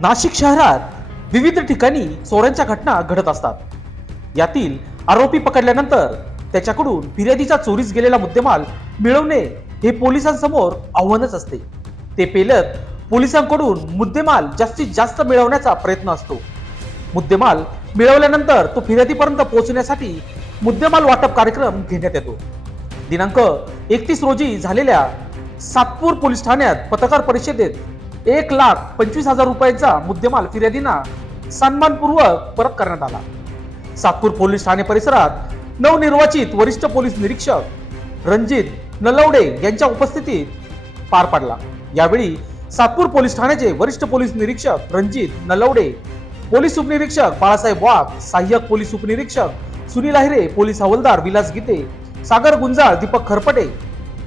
नाशिक शहरात विविध ठिकाणी चोऱ्यांच्या घटना घडत असतात. यातील आरोपी पकडल्यानंतर त्याच्याकडून फिर्यादीचा चोरीस गेलेला मुद्देमाल मिळवणे हे पोलिसांसमोर आव्हानच असते. ते पेलत पोलिसांकडून मुद्देमाल जास्तीत जास्त मिळवण्याचा प्रयत्न असतो. मुद्देमाल मिळवल्यानंतर तो फिर्यादीपर्यंत पोहोचण्यासाठी मुद्देमाल वाटप कार्यक्रम घेण्यात येतो. दिनांक एकतीस रोजी झालेल्या सातपूर पोलीस ठाण्यात पत्रकार परिषदेत एक लाख पंचवीस हजार रुपयांचा मुद्देमाल फिर्यादींना सन्मानपूर्वक परत करण्यात आला. सातपूर पोलीस ठाणे परिसरात नवनिर्वाचित वरिष्ठ पोलीस निरीक्षक रणजित नलवडे यांच्या उपस्थितीत पार पडला. यावेळी सातपूर पोलीस ठाण्याचे वरिष्ठ पोलीस निरीक्षक रणजित नलवडे पोलीस उपनिरीक्षक बाळासाहेब वाघ सहाय्यक पोलीस उपनिरीक्षक सुनील आहिरे पोलीस हवालदार विलास गीते सागर गुंजाळ दीपक खरपटे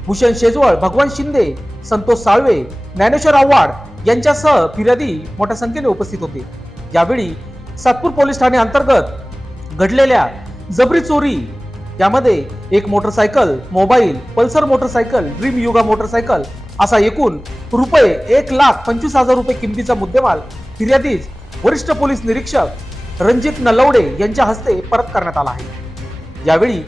भूषण शेजवळ भगवान शिंदे संतोष साळवे ज्ञानेश्वर आव्हाड यांच्यासह फिर्यादी मोठ्या संख्येने उपस्थित होते. यावेळी सातपूर पोलीस ठाणे अंतर्गत घडलेल्या जबरी चोरी यामध्ये एक motorcycle mobile Pulsar motorcycle Dream Yuga motorcycle असा एकूण रुपये एक लाख पंचवीस हजार रुपये किमतीचा मुद्देमाल फिर्यादीच वरिष्ठ पोलीस निरीक्षक रणजित नलवडे यांच्या हस्ते परत करण्यात आला आहे. यावेळी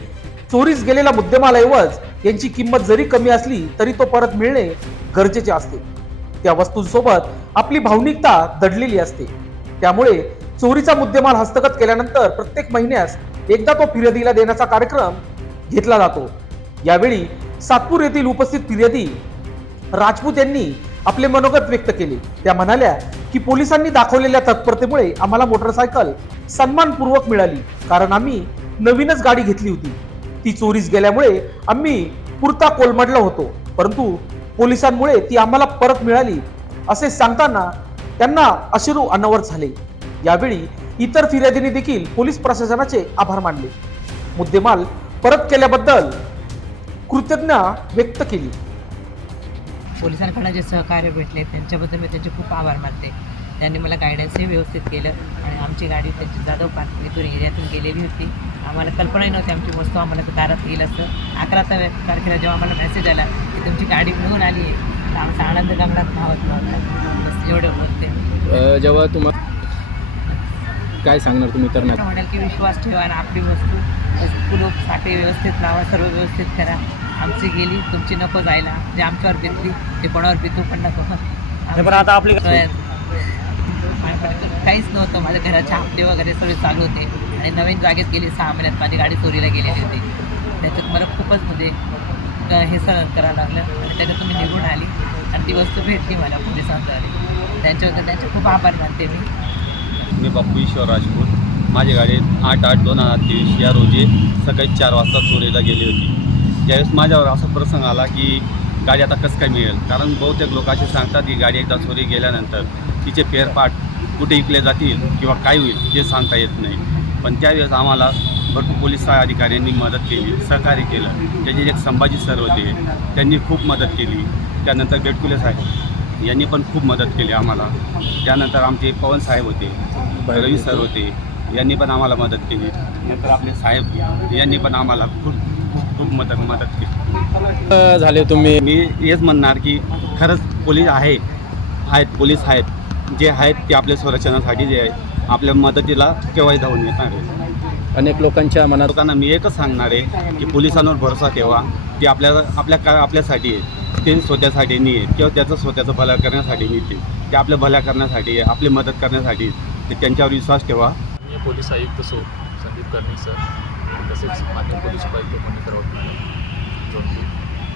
चोरीस गेलेला मुद्देमाल ऐवज यांची किंमत जरी कमी असली तरी तो परत मिळणे गरजेचे असते. त्या वस्तूंसोबत आपली भावनिकता दडलेली असते. त्यामुळे चोरीचा मुद्देमाल हस्तगत केल्यानंतर प्रत्येक महिन्यास एकदा तो फिर्यादीला देण्याचा कार्यक्रम घेतला जातो. यावेळी सातपूर येथील उपस्थित फिर्यादी राजपूत यांनी आपले मनोगत व्यक्त केले. त्या म्हणाल्या की पोलिसांनी दाखवलेल्या तत्परतेमुळे आम्हाला मोटरसायकल सन्मानपूर्वक मिळाली कारण आम्ही नवीनच गाडी घेतली होती. ती चोरीस गेल्यामुळे आम्ही पुरता कोलमडलो होतो. परंतु पोलिसांमुळे ती आम्हाला परत मिळाली असे सांगताना त्यांना अश्रू अनावर झाले. यावेळी इतर फिर्यादींनी देखील पोलीस प्रशासनाचे आभार मानले. मुद्देमाल परत केल्याबद्दल कृतज्ञता व्यक्त केली. पोलिसांकडनं जे सहकार्य भेटले त्यांच्याबद्दल मी त्यांचे खूप आभार मानते. त्यांनी मला गायडन्सही व्यवस्थित केलं आणि आमची गाडी त्यांची जाधव पार्क इथून एरियातून गेलेली होती. आम्हाला कल्पनाही नव्हती आमची वस्तू आम्हाला दारात येईल असं. अकरा ता- तारखेला जेव्हा आम्हाला मेसेज आला की तुमची गाडी मिळून आली आहे तर आमचा आनंद गमनात धावत नव्हता बस एवढं बोलते. जेव्हा तुम्हाला काय सांगणार तुम्ही तर असं म्हणाल की विश्वास ठेवा आणि आपली वस्तू. कुलूप साठे व्यवस्थित लावा सर्व व्यवस्थित करा. आमची गेली तुमची नको जायला. जे आमच्यावर बितली ते कोणावर बितू पण नको. पण आता आपली पण काहीच नव्हतं. माझ्या घराचे हप्ते वगैरे सगळे चालू होते. आणि नवीन जागेत गेली सहा महिन्यात. माझी गाडी चोरीला गेलेली होती. त्याच्यात मला खूपच म्हणजे हे सहन करावं लागलं. आणि त्याच्यातून मी निघून आली. आणि ती वस्तू भेटली मला पोलिसांद्वारे. त्यांच्याबद्दल त्यांचे खूप आभार मानते मी. मी बापू ईश्वर राजपूत. माझी गाडी आठ आठ दोन हजार तेवीस या रोजी सकाळी चार वाजता चोरीला गेली होती. ज्यावेळेस माझ्यावर असा प्रसंग आला की गाडी आता कसं काय मिळेल? कारण बहुतेक लोक असे सांगतात की गाडी एकदा चोरी गेल्यानंतर तिचे पेअरपार्ट कुठे विकले जातील किंवा काय होईल हे सांगता येत नाही. पण त्यावेळेस आम्हाला भरपूर पोलीस अधिकाऱ्यांनी मदत केली सहकार्य केलं. त्याचे एक संभाजी सर होते त्यांनी खूप मदत केली. त्यानंतर गेटकुले साहेब यांनी पण खूप मदत केली आम्हाला. त्यानंतर आमचे पवन साहेब होते रवी सर होते यांनी पण आम्हाला मदत केली. नंतर आपले साहेब यांनी पण आम्हाला खूप खूप खूप मदत मदत केली. झाले तुम्ही? मी हेच म्हणणार की खरंच पोलीस आहे आहेत पोलीस आहेत. जे आहेत ते आपल्या संरक्षणासाठी जे आहे आपल्या मदतीला केव्हाही धावून येणार आहे अनेक लोकांच्या मनात लोकांना मी एकच सांगणार आहे की पोलिसांवर भरोसा ठेवा ते आपल्या आपल्या का आपल्यासाठी आहे ते स्वतःसाठी नाही आहेत किंवा त्याचं स्वतःचं भलं करण्यासाठी नाही ते आपल्या भल्या करण्यासाठी आहे, आपली मदत करण्यासाठी आहे. ते त्यांच्यावर विश्वास ठेवा. माननीय पोलीस आयुक्त सो संदीप कर्णिक सर तसेच मान्य पोलीस उपायुक्त मणिकर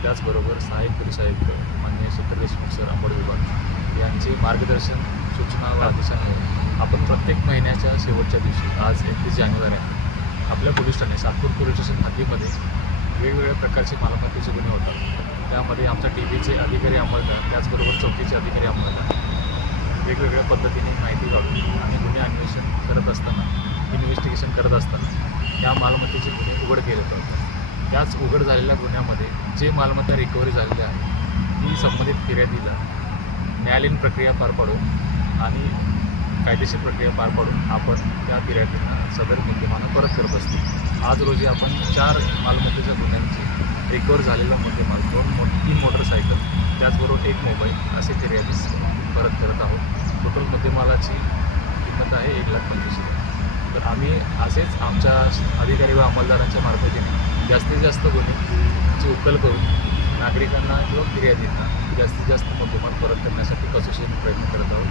त्याचबरोबर सहाय्यक पोलीस आयुक्त माननीय शेखर देशमुख सर अंबड विभाग. यांचे मार्गदर्शन सूचना व आदेशांमुळे आपण प्रत्येक महिन्याच्या शेवटच्या दिवशी आज एकतीस जानेवारी आहे आपल्या police Thane Satpur police station हद्दीमध्ये वेगवेगळ्या प्रकारचे मालमत्तेचे गुन्हे होतात. त्यामध्ये आमच्या टी व्हीचे अधिकारी अंमलदार त्याचबरोबर चौकीचे अधिकारी अंमलदार वेगवेगळ्या पद्धतीने माहिती काढून आणि गुन्हे अन्वेषण करत असताना इन्व्हेस्टिगेशन करत असताना या मालमत्तेचे गुन्हे उघड केले जातात. त्याच उघड झालेल्या गुन्ह्यामध्ये जे मालमत्ता रिकव्हरी झालेली आहे ती संबंधित फिर्यादीला न्यायालयीन प्रक्रिया पार पाडून आणि कायदेशीर प्रक्रिया पार पाडून आपण त्या फिर्यादींना सदर मुद्देमानं परत करत असतो आज रोजी आपण चार मालमत्तेच्या गुन्ह्यांचे रिकवर झालेला मुद्देमाल दोन मो तीन मोटरसायकल त्याचबरोबर एक मोबाईल असे फिर्यादीस परत करत आहोत. टोटल मुद्देमालाची किंमत आहे एक लाख पंचवीस हजार. तर आम्ही असेच आमच्या अधिकारी व अंमलदारांच्या मार्फतीने जास्तीत जास्त गुन्ह्यांची उकल करून नागरिकांना किंवा फिर्यादींना जास्तीत जास्त मुद्देमाल परत करण्यासाठी कसोशीने प्रयत्न करत आहोत.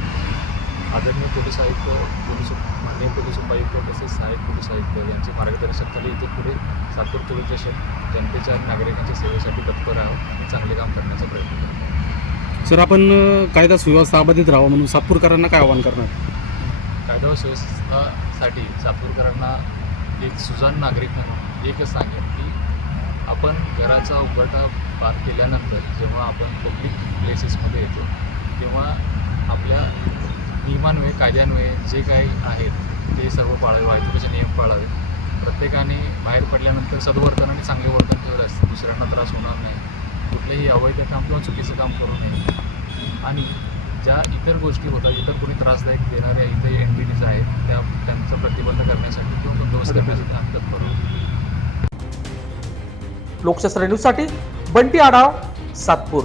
आदरणीय पोलीस आयुक्त पोलीस माननीय पोलीस उपायुक्त तसेच सहाय्यक पोलीस आयुक्त यांचे मार्गदर्शनाखाली इथे पुढे सातपूर पोलीस स्टेशन जनतेच्या आणि नागरिकांच्या सेवेसाठी तत्पर आहोत आणि चांगले काम करण्याचा प्रयत्न करू सर आपण कायदा सुव्यवस्था अबाधित राहावं म्हणून सातपूरकरांना काय आवाहन करणार? कायदा व सुव्यवस्थासाठी सातपूरकरांना एक सुजाण नागरिक म्हणून एकच सांगेन की आपण घराचा उघडा पार केल्यानंतर जेव्हा आपण पब्लिक प्लेसेसमध्ये येतो तेव्हा आपल्या नियमान्वये कायद्यान्वये जे काही आहेत ते सर्व पाळावे वाहतुकीचे नियम पाळावे. प्रत्येकाने बाहेर पडल्यानंतर सद्वर्तन आणि चांगले वर्तन ठेवलं असतं. दुसऱ्यांना त्रास होणार नाही. कुठलेही अवैध काम किंवा चुकीचं काम करू नये. आणि ज्या इतर गोष्टी होतात इतर कोणी त्रासदायक देणाऱ्या इथे एंटिटीज आहेत त्या त्यांचं प्रतिबंध करण्यासाठी किंवा बंदोबस्त करण्यासाठी तत्पर आहोत लोकशास्त्र न्यूजसाठी बंटी आढाव सातपूर.